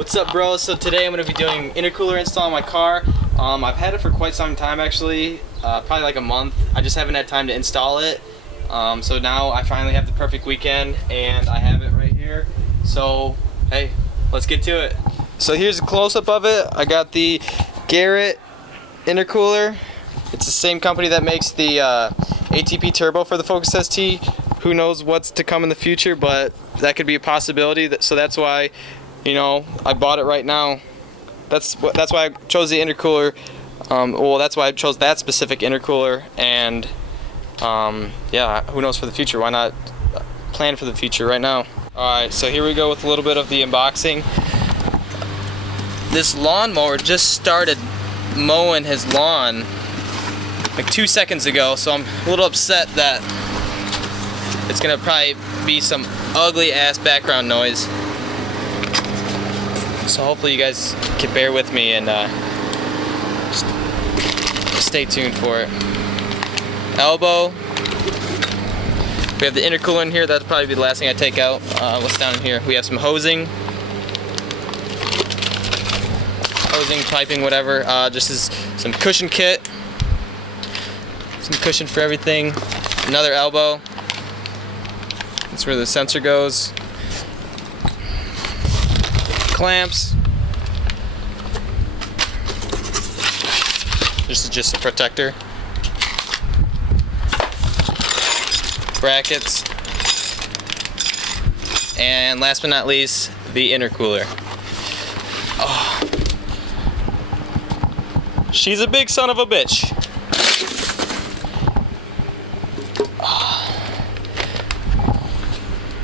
What's up, bro? So today I'm going to be doing intercooler install on my car. I've had it for quite some time actually, probably like a month. I just haven't had time to install it. So now I finally have the perfect weekend and I have it right here. So hey, let's get to it. So here's a close-up of it. I got the Garrett intercooler. It's the same company that makes the ATP turbo for the Focus ST. Who knows what's to come in the future, but that could be a possibility. So that's why, you know, I bought it right now. That's why I chose the intercooler. Well, that's why I chose that specific intercooler. And yeah, who knows for the future? Why not plan for the future right now? All right, so here we go with a little bit of the unboxing. This lawnmower just started mowing his lawn like 2 seconds ago, so I'm a little upset that it's gonna probably be some ugly ass background noise. So hopefully you guys can bear with me and just stay tuned for it. Elbow. We have the intercooler in here. That'll probably be the last thing I take out. What's down in here? We have some hosing, piping, whatever. Just is some cushion kit, some cushion for everything. Another elbow. That's where the sensor goes. Clamps. This is just a protector. Brackets. And last but not least, the intercooler. Oh. She's a big son of a bitch.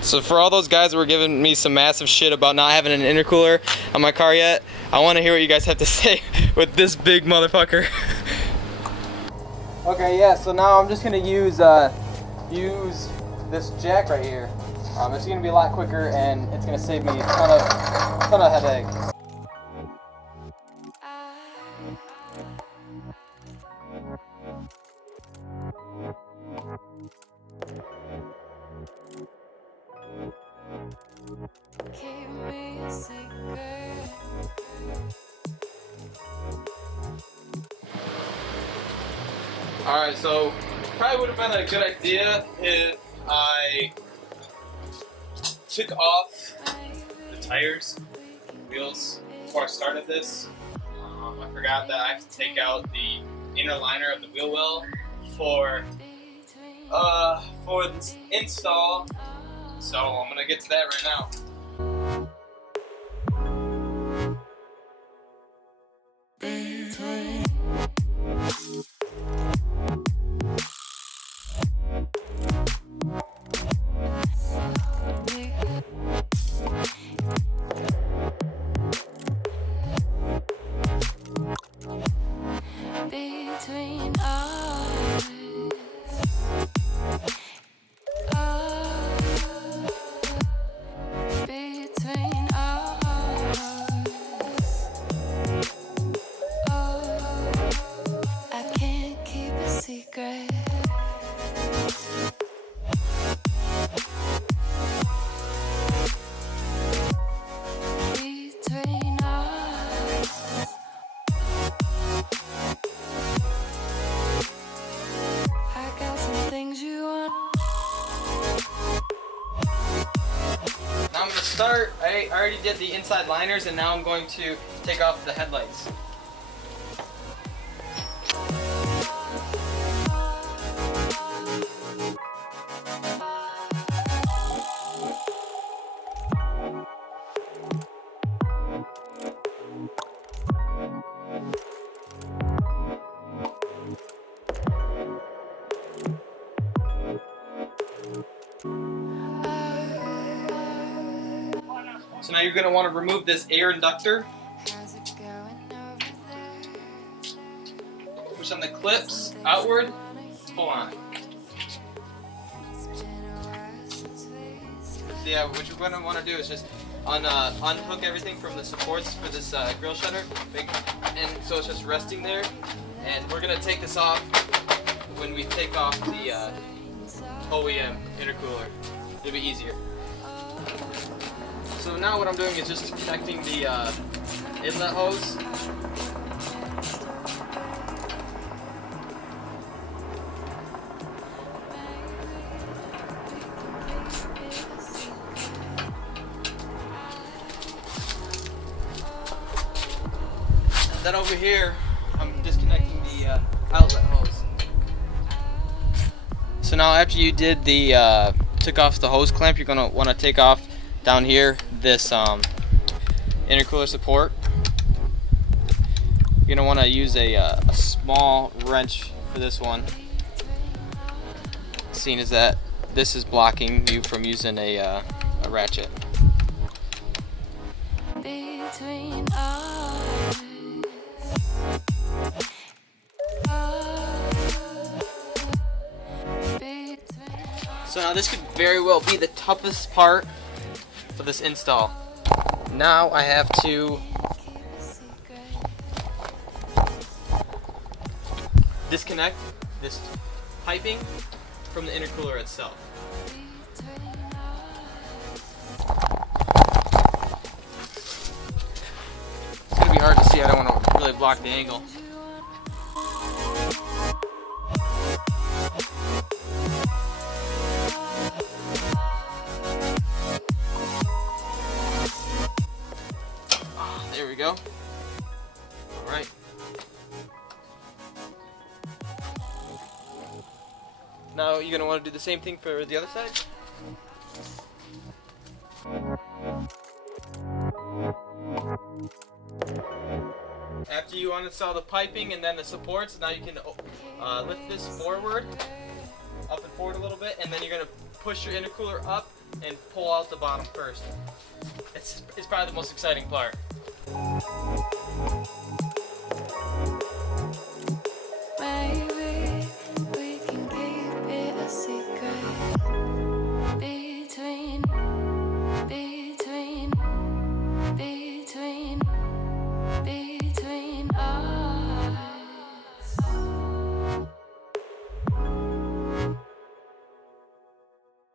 So for all those guys who were giving me some massive shit about not having an intercooler on my car yet, I want to hear what you guys have to say with this big motherfucker. Okay, yeah, so now I'm just gonna use this jack right here. It's gonna be a lot quicker and it's gonna save me a ton of headache. Keep me a secret. Alright, so probably would have been a good idea if I took off the tires, wheels, before I started this. I forgot that I have to take out the inner liner of the wheel well for this install. So I'm gonna get to that right now. Between us, between us, I can't keep a secret. Between us, I got some things you want. Now I'm going to start. I already did the inside liners and now I'm going to take off the headlights. So now you're going to want to remove this air inductor. How's it going over there? Push on the clips outward. Pull on. It's been a while since we Yeah, what you're going to want to do is just unhook everything from the supports for this grill shutter. And so it's just resting there. And we're going to take this off when we take off the OEM intercooler. It'll be easier. So now what I'm doing is just connecting the inlet hose. Then over here, I'm disconnecting the outlet hose. So now after you did the took off the hose clamp, you're gonna want to take off down here this intercooler support. You're gonna want to use a small wrench for this one, seeing as that this is blocking you from using a ratchet. Between us. So now this could very well be the toughest part for this install. Now I have to disconnect this piping from the intercooler itself. It's going to be hard to see, I don't want to really block the angle. There we go. Alright. Now you're going to want to do the same thing for the other side. After you uninstall the piping and then the supports, now you can lift this forward, up and forward a little bit, and then you're going to push your intercooler up and pull out the bottom first. It's probably the most exciting part. Maybe we can keep it a secret between us.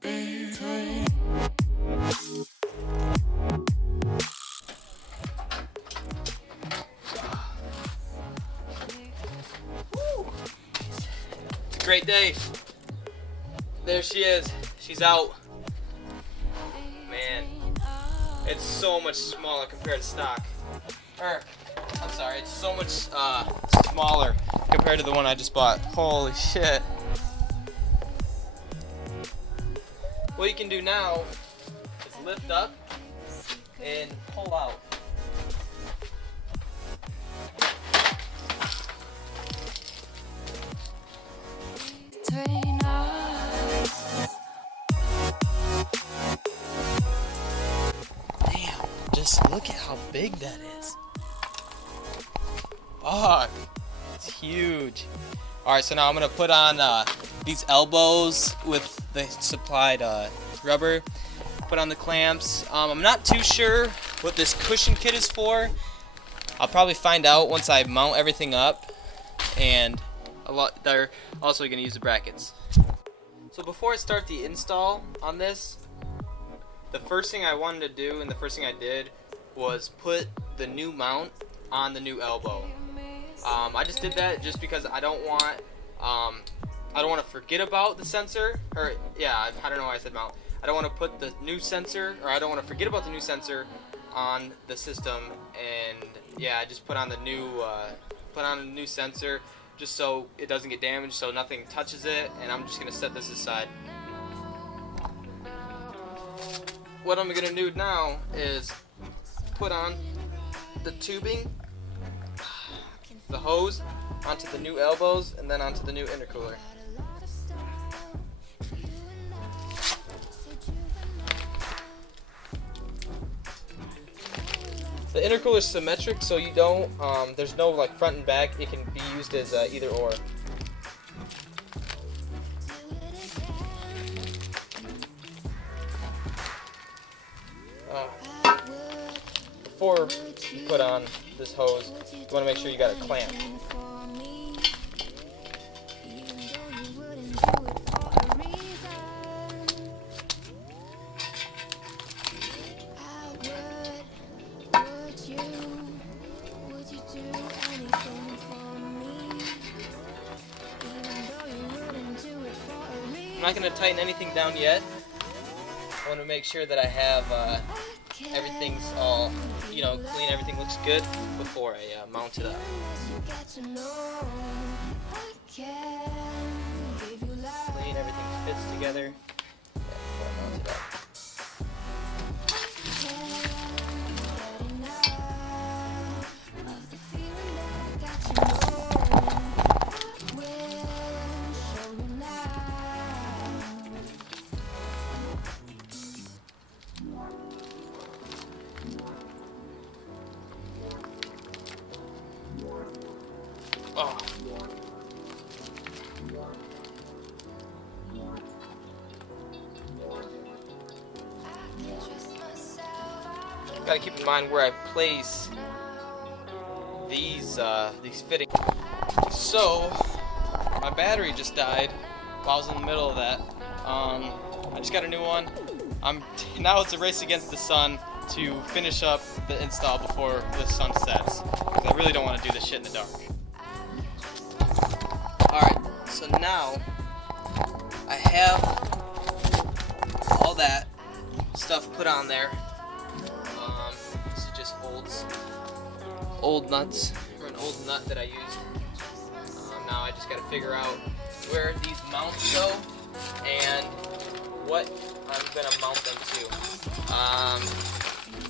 Between. It's a great day. There she is. She's out. Man, it's so much smaller compared to stock. I'm sorry, it's so much smaller compared to the one I just bought. Holy shit. What you can do now is lift up and pull out. Between us. Damn, just look at how big that is. Fuck, it's huge. Alright, so now I'm gonna put on these elbows with the supplied rubber. Put on the clamps. I'm not too sure what this cushion kit is for. I'll probably find out once I mount everything up, and they're also going to use the brackets. So before I start the install on this, the first thing I wanted to do and the first thing I did was put the new mount on the new elbow. I just did that just because I don't want to forget about the sensor, or yeah, I don't know why I said mount. I don't want to put the new sensor, or I don't want to forget about the new sensor on the system, and yeah, I just put on the new sensor just so it doesn't get damaged, so nothing touches it, and I'm just gonna set this aside. What I'm gonna do now is put on the tubing, the hose, onto the new elbows, and then onto the new intercooler. The intercooler is symmetric, so you don't, there's no like front and back. It can be used as either or. Before you put on this hose, you want to make sure you got a clamp. you, would you do anything for me? Even though you wouldn't do it for a reason. I'm not going to tighten anything down yet. I want to make sure that I have everything's all, clean, everything looks good before I mount it up. Clean, everything fits together before I mount it up. Oh. Gotta keep in mind where I place these fittings. So my battery just died while I was in the middle of that. I just got a new one. Now it's a race against the sun to finish up the install before the sun sets, because I really don't want to do this shit in the dark. Alright, so now I have all that stuff put on there. This is just old nuts, or an old nut that I used. Now I just got to figure out where these mounts go and what I'm going to mount them to.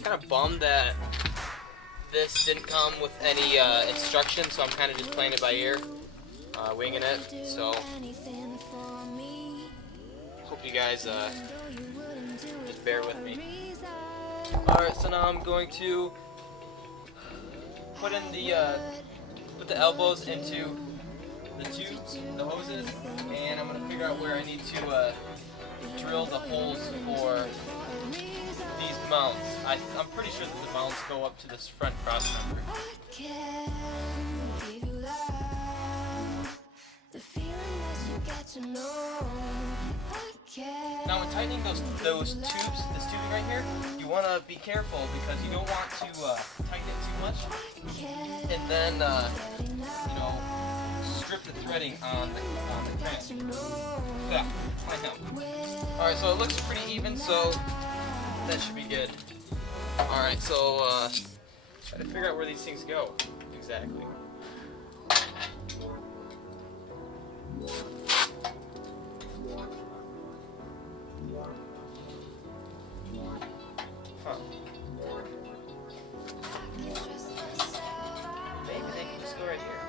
Kind of bummed that this didn't come with any instructions, so I'm kind of just playing it by ear. Winging it, so hope you guys just bear with me. Alright, so now I'm going to put the elbows into the tubes, the hoses, and I'm going to figure out where I need to drill the holes for these mounts. I'm pretty sure that the mounts go up to this front cross member. Now when tightening those tubes, this tubing right here, you want to be careful because you don't want to tighten it too much and then strip the threading on the clamp. Yeah, I know. Alright, so it looks pretty even, so that should be good. Alright, so try to figure out where these things go exactly. Huh. Maybe they can just go right here.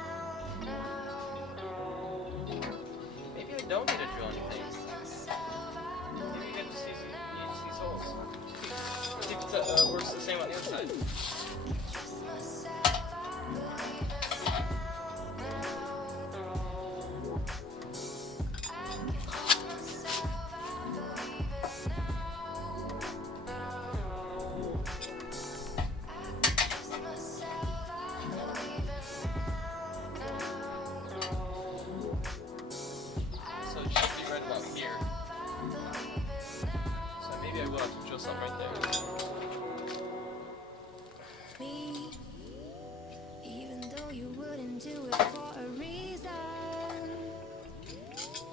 Maybe I don't need to drill anything. Maybe you can just use these holes. I think it works the same on the other side. I will have to drill some right there.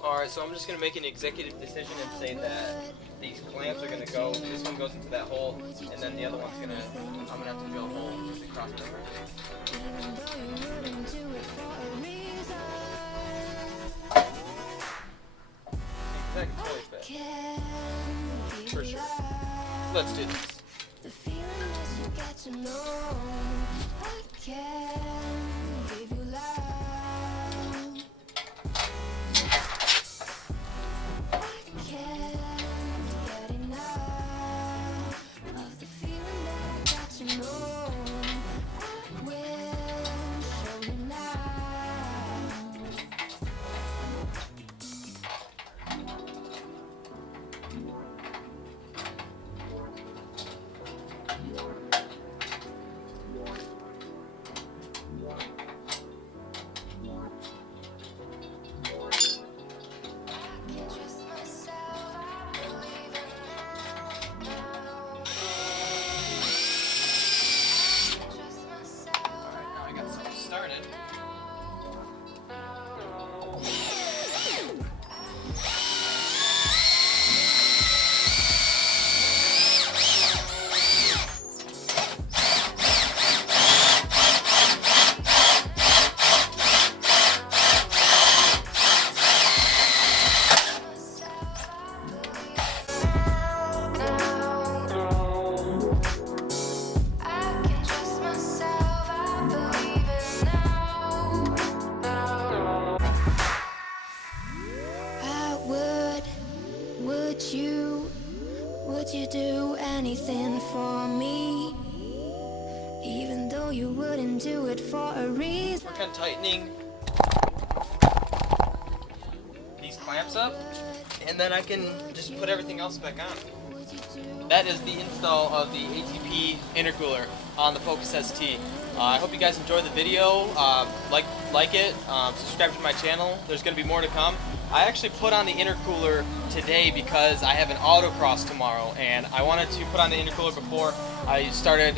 Alright, so I'm just going to make an executive decision and say that these clamps are going to go, this one goes into that hole, and then the other one's going to, I'm going to have to drill a hole across the river. That can totally fit. For sure. Let's do this. though you wouldn't do it for a reason. Work on tightening these clamps up, and then I can just put everything else back on. That is the install of the ATP intercooler on the Focus ST. I hope you guys enjoyed the video. Like it, subscribe to my channel. There's going to be more to come. I actually put on the intercooler today because I have an autocross tomorrow, and I wanted to put on the intercooler before I started,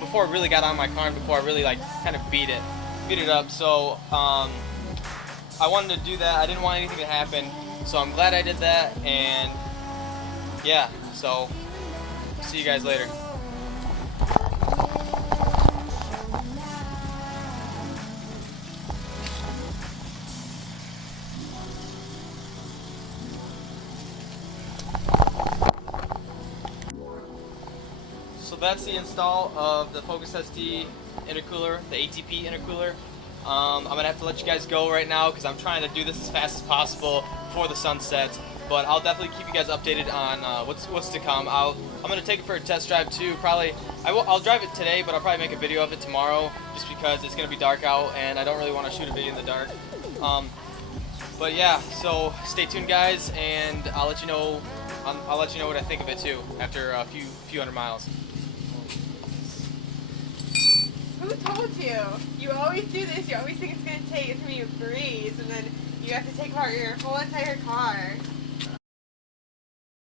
before I really got on my car and before I really kind of beat it up. So I wanted to do that. I didn't want anything to happen, so I'm glad I did that. And yeah, so see you guys later. So that's the install of the Focus ST intercooler, the ATP intercooler. I'm gonna have to let you guys go right now because I'm trying to do this as fast as possible before the sun sets. But I'll definitely keep you guys updated on what's to come. I'm gonna take it for a test drive too. Probably I'll drive it today, but I'll probably make a video of it tomorrow just because it's gonna be dark out and I don't really want to shoot a video in the dark. But yeah, so stay tuned, guys, and I'll let you know. I'll let you know what I think of it too after a few hundred miles. Who told you? You always do this. You always think it's going to be a breeze, and then you have to take apart your whole entire car.